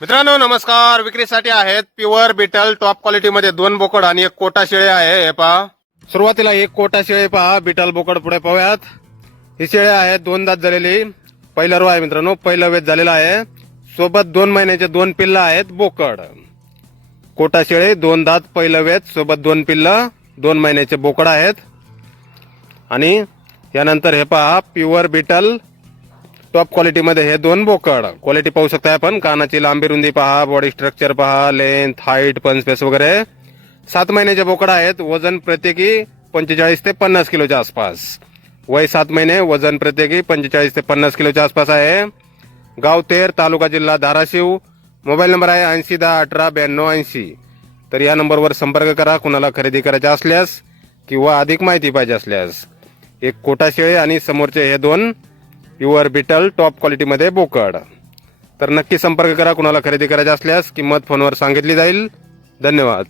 मित्रांनो नमस्कार. विक्रीसाठी आहेत प्युअर बीटल टॉप क्वालिटी मध्ये 2 बोकड आणि 1 कोटा शेळे आहे. हे पहा, सुरुवातीला 1 कोटा शेळे पहा. बीटल बोकड पुढे पाहूयात. ही शेळे आहेत 2 दात झालेली. पहिलं रो आहे मित्रांनो, पहिलं वेध झालेलं आहे. सोबत 2 महिन्याचे 2 पिल्ल आहेत बोकड. कोटा शेळे 2 दात पहिलं वेध, सोबत 2 पिल्ल 2 महिन्याचे बोकड आहेत. आणि यानंतर हे पहा, प्युअर बीटल टॉप क्वालिटी मध्ये हे 2 बोकड. क्वालिटी पाहू शकता आपण. कानाची लांबी रुंदी पहा, बॉडी स्ट्रक्चर पहा, लेंथ, हाईट, पंचपेस वगैरे. 7 महिन्याचे बोकड आहेत. वजन प्रत्येकी 45 ते 50 किलोच्या आसपास. वय 7 महिने, वजन प्रत्येकी 45 ते 50 किलोच्या आसपास आहे. गाव तेर, तालुका जिल्हा धाराशिव. मोबाईल नंबर आहे 8010189280. तर या नंबरवर संपर्क करा कुणाला खरेदी करायचे असल्यास किंवा अधिक माहिती पाहिजे असल्यास. 1 कोटा शेळे आणि समोरचे हे 2 प्युअर बीटल टॉप क्वालिटी मध्ये बोकड. तर नक्की संपर्क करा कुणाला खरेदी करायचे असल्यास. किंमत फोनवर सांगितली जाईल. धन्यवाद.